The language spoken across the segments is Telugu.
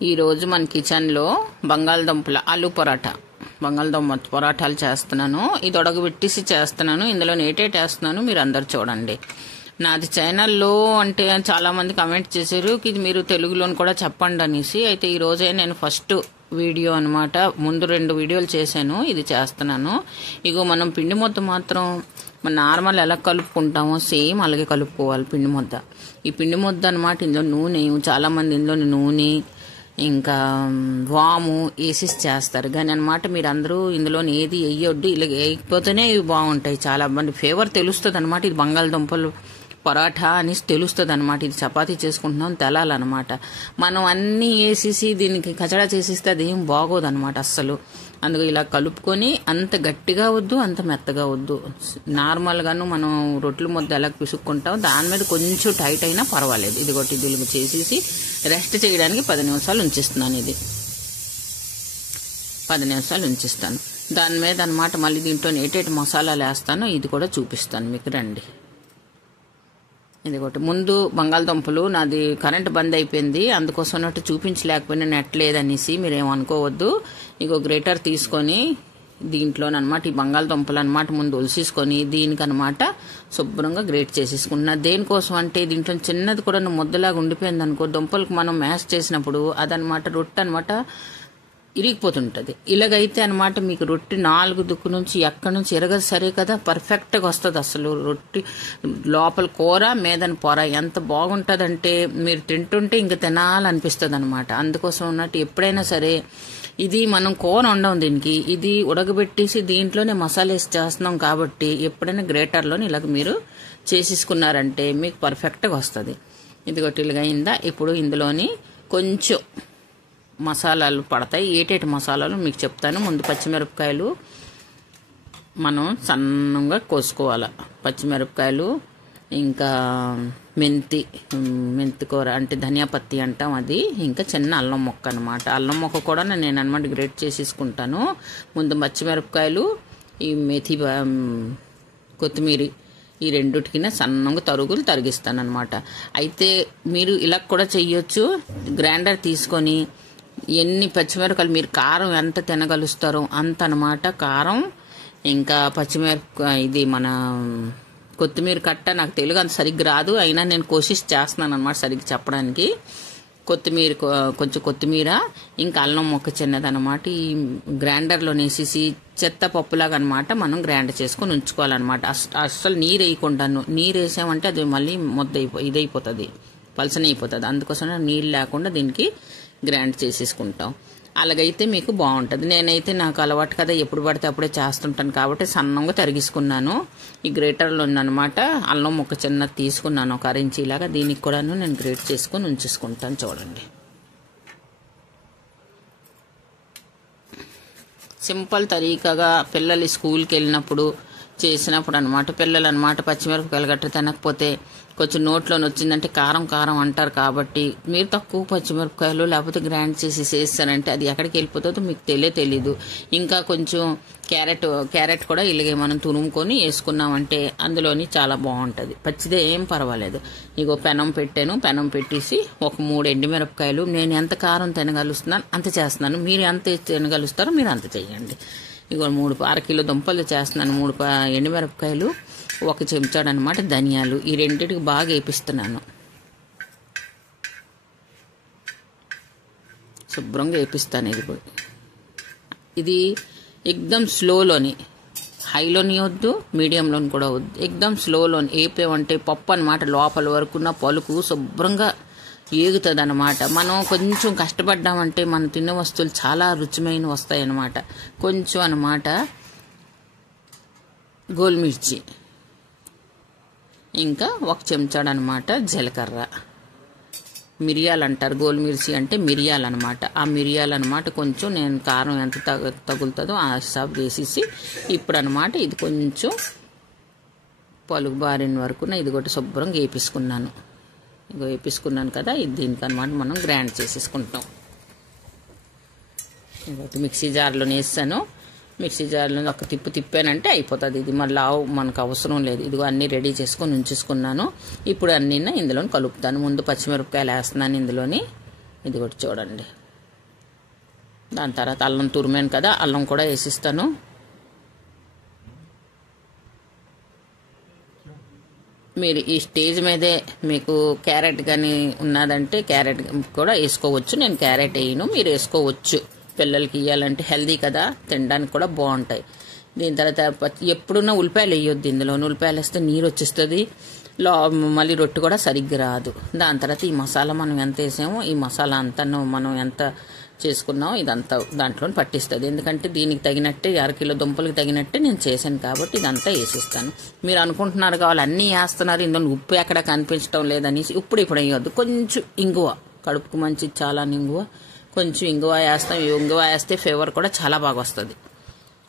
ఈరోజు మన కిచెన్లో బంగాళదుంపల ఆలు బంగాళదుంప పరాటాలు చేస్తున్నాను. ఇది ఉడకబెట్టేసి చేస్తున్నాను. ఇందులో నేటేట్ వేస్తున్నాను, మీరు అందరు చూడండి. నాది ఛానల్లో అంటే చాలామంది కమెంట్ చేశారు, ఇది మీరు తెలుగులోని కూడా చెప్పండి అనేసి. అయితే ఈరోజే నేను ఫస్ట్ వీడియో అనమాట. ముందు 2 వీడియోలు చేశాను, ఇది చేస్తున్నాను. ఇగో మనం పిండి ముద్ద మాత్రం మన నార్మల్ ఎలా కలుపుకుంటామో సేమ్ అలాగే కలుపుకోవాలి పిండి ముద్ద. ఈ పిండి ముద్ద అనమాట. ఇందులో నూనె, చాలామంది ఇందులో నూనె ఇంకా వాము వేసి చేస్తారు, కానీ అనమాట మీరు అందరూ ఇందులో ఏది వేయొద్దు. ఇలా వేయకపోతేనే ఇవి బాగుంటాయి. చాలా మంది ఫ్లేవర్ తెలుస్తుంది అనమాట. ఇది బంగాళదుంపలు పరాఠా అని తెలుస్తుంది అనమాట. ఇది చపాతీ చేసుకుంటున్నాం తెలాలన్నమాట. మనం అన్నీ వేసేసి దీనికి కచడా చేసిస్తే అది ఏం బాగోదు అనమాట అస్సలు. అందుకు ఇలా కలుపుకొని అంత గట్టిగా వద్దు, అంత మెత్తగా వద్దు. నార్మల్గాను మనం రొట్టెల ముద్ద ఎలా పిసుక్కుంటాం దాని మీద కొంచెం టైట్ అయినా పర్వాలేదు. ఇది ఒకటి ఇది చేసేసి రెస్ట్ చేయడానికి 10 నిమిషాలు ఉంచిస్తున్నాను. ఇది 10 నిమిషాలు ఉంచిస్తాను. దాని మీద అనమాట మళ్ళీ దీంట్లో ఏటేటి మసాలాలు వేస్తాను, ఇది కూడా చూపిస్తాను మీకు. రండి. ఇది ఒకటి. ముందు బంగాళదుంపలు నాది కరెంట్ బంద్ అయిపోయింది, అందుకోసం అన్నట్టు చూపించలేకపోయినా నెట్ లేదనేసి మీరేమనుకోవద్దు. ఇగో గ్రేటర్ తీసుకొని దీంట్లోనమాట ఈ బంగాళదుంపలు అనమాట ముందు ఒలిసేసుకొని దీనికనమాట శుభ్రంగా గ్రేట్ చేసేసుకుంటున్నా. దేనికోసం అంటే దీంట్లో చిన్నది కూడా ముద్దలాగా ఉండిపోయింది అనుకో, దుంపలకు మనం మ్యాష్ చేసినప్పుడు అదనమాట రొట్టె అనమాట ఇరిగిపోతుంటది. ఇలాగైతే అనమాట మీకు రొట్టె 4 దిక్కు నుంచి ఎక్కడి నుంచి ఇరగదు, సరే కదా, పర్ఫెక్ట్గా వస్తుంది. అసలు రొట్టె లోపల కూర మీదని పొర ఎంత బాగుంటుందంటే మీరు తింటుంటే ఇంక తినాలనిపిస్తుంది అనమాట. అందుకోసం ఉన్నట్టు ఎప్పుడైనా సరే ఇది మనం కూర వండం, దీనికి ఇది ఉడకబెట్టేసి దీంట్లోనే మసాలా వేసి చేస్తున్నాం కాబట్టి ఎప్పుడైనా గ్రేటర్లోని ఇలాగ మీరు చేసేసుకున్నారంటే మీకు పర్ఫెక్ట్గా వస్తుంది. ఇది గట్టిలుగా అయిందా. ఇప్పుడు ఇందులోని కొంచెం మసాలాలు పడతాయి. ఏటేటి మసాలాలు మీకు చెప్తాను. ముందు పచ్చిమిరపకాయలు మనం సన్నంగా కోసుకోవాలి. పచ్చిమిరపకాయలు, ఇంకా మెంతి కూర అంటే ధనియా పత్తి అంటాం అది, ఇంకా చిన్న అల్లం ముక్క అనమాట. అల్లం ముక్క కూడా నేను అనమాట గ్రేట్ చేసేసుకుంటాను. ముందు పచ్చిమిరపకాయలు, ఈ మెథి, కొత్తిమీర, ఈ రెండుటికిన సన్నంగా తరుగులు తరిగిస్తాను అనమాట. అయితే మీరు ఇలా కూడా చెయ్యొచ్చు. గ్రైండర్ తీసుకొని ఎన్ని పచ్చిమిరపకాయలు మీరు కారం ఎంత తినగలుస్తారో అంత అనమాట కారం, ఇంకా పచ్చిమిరపకాయ, ఇది మన కొత్తిమీర కట్ట. నాకు తెలుగు అంత సరిగ్గా రాదు, అయినా నేను కోషిష్ చేస్తున్నాను అనమాట సరిగ్గా చెప్పడానికి. కొత్తిమీర, కొంచెం కొత్తిమీర, ఇంకా అల్లం మొక్క చిన్నదనమాట. ఈ గ్రైండర్లో వేసేసి చెత్త పప్పులాగా అనమాట మనం గ్రైండర్ చేసుకొని ఉంచుకోవాలన్నమాట. అస్సలు నీరు వేయకుండాను. నీరు వేసామంటే అది మళ్ళీ ఇదైపోతుంది, పలసన అయిపోతుంది. అందుకోసం నీళ్ళు లేకుండా దీనికి గ్రైండ్ చేసేసుకుంటాం. అలాగైతే మీకు బాగుంటుంది. నేనైతే నాకు అలవాటు కదా, ఎప్పుడు పడితే అప్పుడే చేస్తుంటాను కాబట్టి సన్నంగా తరిగించుకున్నాను. ఈ గ్రేటర్లో ఉందనమాట అల్లం ఒక చిన్నది తీసుకున్నాను, 1 ఇంచ్ ఇలాగా. దీనికి కూడాను నేను గ్రేట్ చేసుకొని ఉంచేసుకుంటాను. చూడండి, సింపుల్ తరీకాగా పిల్లలు స్కూల్కి వెళ్ళినప్పుడు చేసినప్పుడు అనమాట. పిల్లలు అనమాట పచ్చిమిరపకాయలు గట్ట తినకపోతే కొంచెం నోట్లోని వచ్చిందంటే కారం కారం అంటారు కాబట్టి మీరు తక్కువ పచ్చిమిరపకాయలు లేకపోతే గ్రైండ్ చేసి చేస్తారంటే అది ఎక్కడికి వెళ్ళిపోతుందో మీకు తెలీదు. ఇంకా కొంచెం క్యారెట్ కూడా ఇలాగే మనం తురుముకొని వేసుకున్నామంటే అందులోని చాలా బాగుంటుంది. పచ్చిదే ఏం పర్వాలేదు. ఇగో పెనం పెట్టాను, పెనం పెట్టేసి ఒక 3 ఎండుమిరపకాయలు, నేను ఎంత కారం తినగలుస్తున్నాను అంత చేస్తున్నాను. మీరు ఎంత తినగలుస్తారో మీరు అంత చేయండి. ఇగో 3 1/2 కిలో దుంపలు చేస్తున్నాను. 3 ఎండుమిరపకాయలు, 1 చెంచాడు అనమాట ధనియాలు, ఈ రెండింటికి బాగా వేపిస్తున్నాను. శుభ్రంగా వేపిస్తాను. ఇది కూడా ఇది ఎక్దమ్ స్లోలోని, హైలోని వద్దు, మీడియంలోని కూడా వద్దు, ఎక్దమ్ స్లోలోని వేపేమంటే పప్పు అనమాట లోపల వరకున్న పలుకు శుభ్రంగా ఏగుతుంది అనమాట. మనం కొంచెం కష్టపడ్డామంటే మనం తినే వస్తువులు చాలా రుచిమైన వస్తాయి అన్నమాట. కొంచెం అనమాట గోల్మిర్చి, ఇంకా 1 చెంచాడు అనమాట జీలకర్ర, మిరియాలు అంటారు, గోల్మిర్చి అంటే మిరియాలు అనమాట. ఆ మిరియాలు అనమాట కొంచెం నేను కారం ఎంత తగులుతుందో ఆ హిసాబు వేసేసి ఇప్పుడు అనమాట ఇది కొంచెం పలుకు బారిన వరకు ఇది కూడా శుభ్రంగా వేపించుకున్నాను. ఇగో వేపించుకున్నాను కదా, ఇది దీనికి అనమాట మనం గ్రైండ్ చేసేసుకుంటాం. ఇక మిక్సీ జార్లో వేస్తాను. మిక్సీ జార్లో ఒక తిప్పానంటే అయిపోతుంది. ఇది మళ్ళీ మనకు అవసరం లేదు. ఇదిగో అన్నీ రెడీ చేసుకొని ఉంచేసుకున్నాను. ఇప్పుడు అన్నీ ఇందులో కలుపుతాను. ముందు పచ్చిమిరపకాయలు వేస్తున్నాను ఇందులోని. ఇది కూడా చూడండి. దాని తర్వాత అల్లం తురిమాను కదా, అల్లం కూడా వేసిస్తాను. మీరు ఈ స్టేజ్ మీదే మీకు క్యారెట్ కానీ ఉన్నదంటే క్యారెట్ కూడా వేసుకోవచ్చు. నేను క్యారెట్ వేయను, మీరు వేసుకోవచ్చు. పిల్లలకి ఇవ్వాలంటే హెల్దీ కదా, తినడానికి కూడా బాగుంటాయి. దీని తర్వాత ఎప్పుడున్నా ఉల్లిపాయలు వేయొద్దు. ఇందులో ఉల్లిపాయలు వేస్తే నీరు వచ్చేస్తుంది, మళ్ళీ రొట్టె కూడా సరిగ్గా రాదు. దాని తర్వాత ఈ మసాలా మనం ఎంత వేసామో, ఈ మసాలా అంతా మనం ఎంత చేసుకున్నామో ఇదంతా దాంట్లో పట్టిస్తుంది. ఎందుకంటే దీనికి తగినట్టే 1/2 కిలో దుంపలకి తగినట్టే నేను చేశాను కాబట్టి ఇదంతా వేసిస్తాను. మీరు అనుకుంటున్నారు కావాలి అన్నీ వేస్తున్నారు, ఇందులో ఉప్పు ఎక్కడ కనిపించడం లేదనేసి ఇప్పుడు వేయొద్దు. కొంచెం ఇంగువ, కడుపుకు మంచిది చాలా ఇంగువ, కొంచెం ఇంగువ వేస్తాం. ఇంగువ వేస్తే ఫ్లేవర్ కూడా చాలా బాగా వస్తుంది.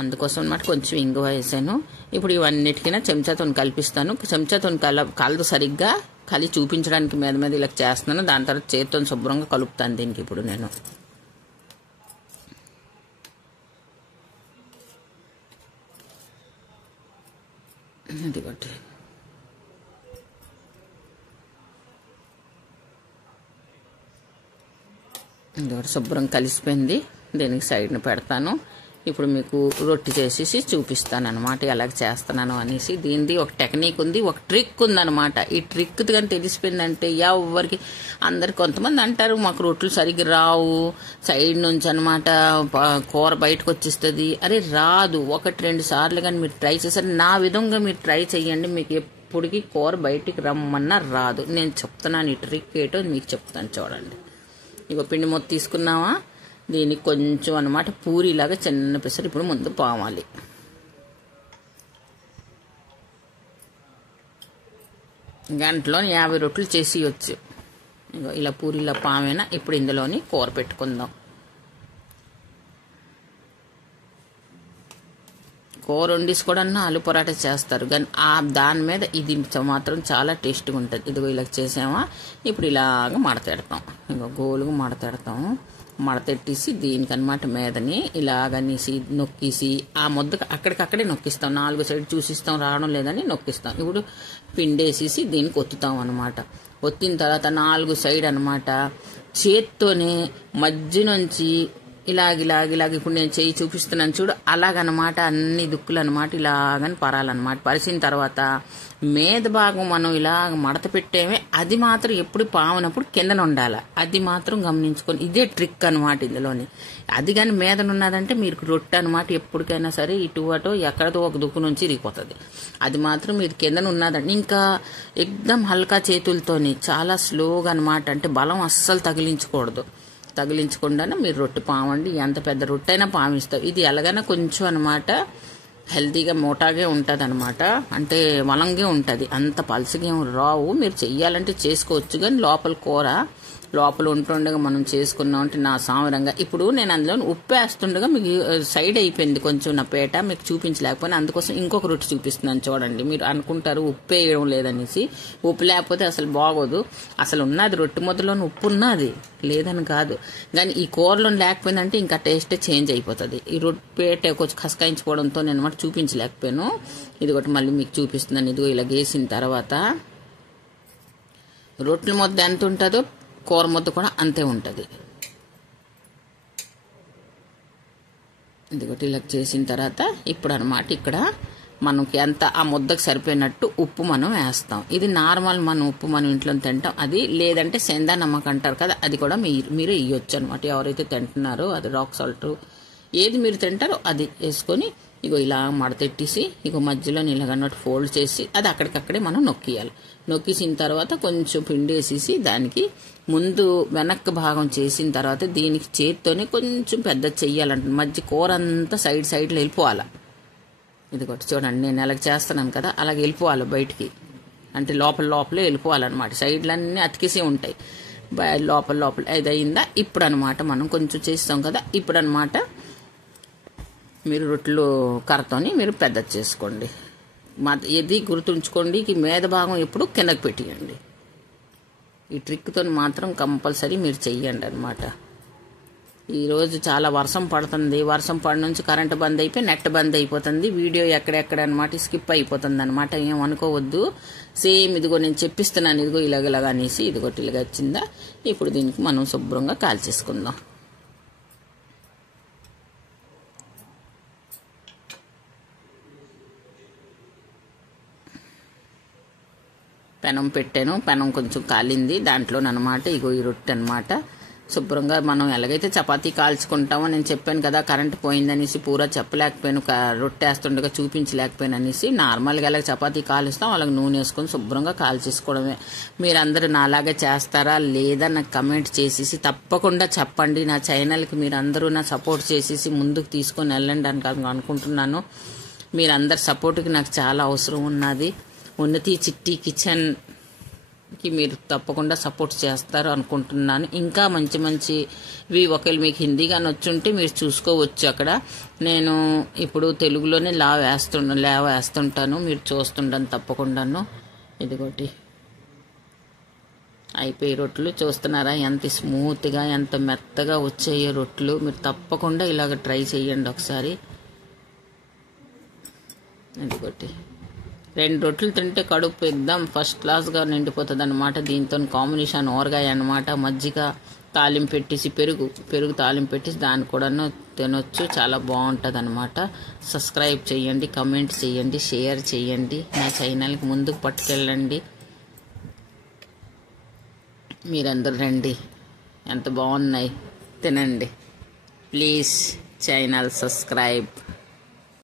అందుకోసం అన్నమాట కొంచెం ఇంగువ వేసాను. ఇప్పుడు ఇవన్నిటికీ చెంచాతో కల్పిస్తాను. చెంచాతో కలదు సరిగ్గా చూపించడానికి మీద ఇలా చేస్తున్నాను. దాని తర్వాత చేతితో శుభ్రంగా కలుపుతాను దీనికి. ఇప్పుడు నేను ఇదిగోటి శుభ్రం కలిసిపోయింది. దీనికి సైడ్ని పెడతాను. ఇప్పుడు మీకు రొట్టె చేసేసి చూపిస్తాను అనమాట ఎలాగ చేస్తున్నాను అనేసి. దీనిది ఒక టెక్నిక్ ఉంది, ఒక ట్రిక్ ఉందన్నమాట. ఈ ట్రిక్ కానీ తెలిసిపోయిందంటే ఎవరికి అందరికి కొంతమంది అంటారు మాకు రొట్టెలు సరిగ్గా రావు, సైడ్ నుంచి అనమాట కూర బయటకు వచ్చేస్తుంది. అరే రాదు, 1-2 సార్లు కానీ మీరు ట్రై చేశారు. నా విధంగా మీరు ట్రై చేయండి, మీకు ఎప్పటికీ కూర బయటికి రమ్మన్నా రాదు. నేను చెప్తున్నాను ఈ ట్రిక్ ఏంటో మీకు చెప్తాను చూడండి. ఇగో పిండి మొత్తం తీసుకున్నావా, దీనికి కొంచెం అనమాట పూరిలాగా చిన్న పెసరు ఇప్పుడు ముందు పామాలి. గంటలో 50 రొట్టెలు చేసి వచ్చు. ఇలా పూరిలా పామైనా ఇప్పుడు ఇందులోని కూర పెట్టుకుందాం. కూర వండిసి కూడా ఆలు పొరాటా చేస్తారు, కానీ దాని మీద ఇది మాత్రం చాలా టేస్ట్గా ఉంటుంది. ఇదిగో ఇలా చేసామా, ఇప్పుడు ఇలాగ మడతెడతాం. ఇంకో గోలుగా మడతెడతాము. మడతెట్టేసి దీనికనమాట మీదని ఇలాగనేసి నొక్కేసి ఆ ముద్దకు అక్కడికక్కడే నొక్కిస్తాం. 4 సైడ్ చూసిస్తాం, రావడం లేదని నొక్కిస్తాం. ఇప్పుడు పిండేసేసి దీనికి ఒత్తుతాం అనమాట. ఒత్తిన తర్వాత 4 సైడ్ అనమాట చేత్తోనే మధ్య నుంచి ఇలాగ ఇప్పుడు నేను చేయి చూపిస్తున్నాను చూడు, అలాగనమాట అన్ని దుక్కులు అనమాట ఇలాగని పరాలన్నమాట. పరిచిన తర్వాత మీద భాగం మనం ఇలాగ మడత పెట్టేమే, అది మాత్రం ఎప్పుడు పావనప్పుడు కిందన ఉండాలి. అది మాత్రం గమనించుకొని, ఇదే ట్రిక్ అనమాట ఇందులోని. అది కానీ మీదనున్నదంటే మీరు రొట్టె అనమాట ఎప్పటికైనా సరే ఇటు అటు ఎక్కడతో ఒక దుక్కు నుంచి ఇరిగిపోతుంది. అది మాత్రం మీరు కిందన ఉన్నదండి. ఇంకా ఎక్దమ్ హల్కా చేతులతోని చాలా స్లోగా అనమాట, అంటే బలం అస్సలు తగిలించకుండా మీరు రొట్టె పావండి. ఎంత పెద్ద రొట్టె అయినా పావిస్తాం. ఇది ఎలాగైనా కొంచెం అనమాట హెల్తీగా మోటాగే ఉంటుంది అనమాట, అంటే వలంగే ఉంటుంది, అంత పలసగా ఏం రావు. మీరు చెయ్యాలంటే చేసుకోవచ్చు, కానీ లోపల ఉంటుండగా మనం చేసుకున్నాం అంటే నా సామరంగా. ఇప్పుడు నేను అందులో ఉప్పు వేస్తుండగా మీకు సైడ్ అయిపోయింది కొంచెం నా పేట, మీకు చూపించలేకపోయినా అందుకోసం ఇంకొక రొట్టె చూపిస్తున్నాను చూడండి. మీరు అనుకుంటారు ఉప్పు వేయడం లేదనేసి, ఉప్పు లేకపోతే అసలు బాగోదు. అసలు ఉన్నది రొట్టె ముద్దలోని ఉప్పు ఉన్నది లేదని కాదు, కానీ ఈ కూరలో లేకపోయిందంటే ఇంకా టేస్టే చేంజ్ అయిపోతుంది. ఈ రొట్టె పేట కొంచెం కసకాయించుకోవడంతో నేను అనమాట చూపించలేకపోయాను. ఇది ఒకటి మళ్ళీ మీకు చూపిస్తున్నాను. ఇదిగో ఇలా వేసిన తర్వాత రొట్టెల ముద్ద ఎంత ఉంటుందో కూర ముద్ద కూడా అంతే ఉంటుంది. ఇదిగోటి ఇలా చేసిన తర్వాత ఇప్పుడు అనమాట ఇక్కడ మనకి ఎంత ఆ ముద్దకు సరిపోయినట్టు ఉప్పు మనం వేస్తాం. ఇది నార్మల్ ఉప్పు మనం ఇంట్లో తింటాం, అది లేదంటే సెందా నమ్మకం అంటారు కదా, అది కూడా మీరు వేయొచ్చు అనమాట. ఎవరైతే తింటున్నారో అది రాక్ సాల్ట్ ఏది మీరు తింటారో అది వేసుకొని ఇగో ఇలా మడతెట్టేసి ఇగో మధ్యలో ఇలాగన్నట్టు ఫోల్డ్ చేసి అది అక్కడికక్కడే మనం నొక్కియాలి. నొక్కేసిన తర్వాత కొంచెం పిండి వేసేసి దానికి ముందు వెనక్కి భాగం చేసిన తర్వాత దీనికి చేత్తోనే కొంచెం పెద్ద చెయ్యాలంట. మధ్య కూర అంతా సైడ్లో వెళ్ళిపోవాలి. ఇది ఒకటి చూడండి, నేను ఎలాగ చేస్తున్నాను కదా అలాగే వెళ్ళిపోవాలి బయటికి, అంటే లోపలే వెళ్ళిపోవాలన్నమాట. సైడ్లన్నీ అతికేసే ఉంటాయి, లోపల అది అయిందా. ఇప్పుడు అనమాట మనం కొంచెం చేస్తాం కదా, ఇప్పుడు అనమాట మీరు రొట్టెలు కర్రతోని మీరు పెద్ద చేసుకోండి. ఇది గుర్తుంచుకోండి, మీద భాగం ఎప్పుడు కిందకి పెట్టియండి. ఈ ట్రిక్తో మాత్రం కంపల్సరీ మీరు చెయ్యండి అనమాట. ఈరోజు చాలా వర్షం పడుతుంది, వర్షం పడి నుంచి కరెంటు బంద్ అయిపోయి నెట్ బంద్ అయిపోతుంది. వీడియో ఎక్కడెక్కడ అనమాట స్కిప్ అయిపోతుంది అనమాట, ఏమనుకోవద్దు. సేమ్ ఇదిగో నేను చెప్పిస్తున్నాను, ఇదిగో ఇలాగ అనేసి ఇదిగోటి ఇలాగ వచ్చిందా. ఇప్పుడు దీనికి మనం శుభ్రంగా కాల్చేసుకుందాం. పెనం పెట్టాను, పెనం కొంచెం కాలింది, దాంట్లోనమాట ఇగో ఈ రొట్టె అనమాట. శుభ్రంగా మనం ఎలాగైతే చపాతీ కాల్చుకుంటామో, నేను చెప్పాను కదా కరెంట్ పోయిందనేసి పూరా చెప్పలేకపోయాను, రొట్టె వేస్తుండగా చూపించలేకపోయాను అనేసి. నార్మల్గా అలాగ చపాతీ కాలుస్తాం, అలాగ నూనె వేసుకొని శుభ్రంగా కాల్చేసుకోవడమే. మీరందరూ నాలాగా చేస్తారా లేదా నాకు కమెంట్ చేసేసి తప్పకుండా చెప్పండి. నా ఛానల్కి మీరందరూ నా సపోర్ట్ చేసేసి ముందుకు తీసుకొని వెళ్ళండి అని అనుకుంటున్నాను. మీరందరి సపోర్ట్కి నాకు చాలా అవసరం ఉన్నది. ఉన్నతి చిట్టి కిచెన్కి మీరు తప్పకుండా సపోర్ట్ చేస్తారు అనుకుంటున్నాను. ఇంకా మంచి మంచివి ఒకవేళ మీకు హిందీ కానీ వచ్చుంటే మీరు చూసుకోవచ్చు. అక్కడ నేను ఇప్పుడు తెలుగులోనే లేవ వేస్తుంటాను, మీరు చూస్తుంటాను తప్పకుండాను. ఇదిగోటి అయిపోయి రొట్టెలు చూస్తున్నారా ఎంత స్మూత్గా ఎంత మెత్తగా వచ్చాయో రొట్టెలు. మీరు తప్పకుండా ఇలాగ ట్రై చేయండి ఒకసారి. ఇదిగోటి 2 రొట్టెలు తింటే కడుపు ఎగ్దం ఫస్ట్ క్లాస్గా నిండిపోతుంది అనమాట. దీంతో కాంబినేషన్ ఊరగాయ అనమాట, మజ్జిగ తాలింపు పెట్టేసి పెరుగు తాలింపు పెట్టేసి దాన్ని కూడా తినొచ్చు, చాలా బాగుంటుంది అనమాట. సబ్స్క్రైబ్ చేయండి, కమెంట్ చేయండి, షేర్ చేయండి, నా ఛానల్కి ముందుకు పట్టుకెళ్ళండి. మీరందరూ రండి, ఎంత బాగున్నాయి, తినండి. Please channel subscribe.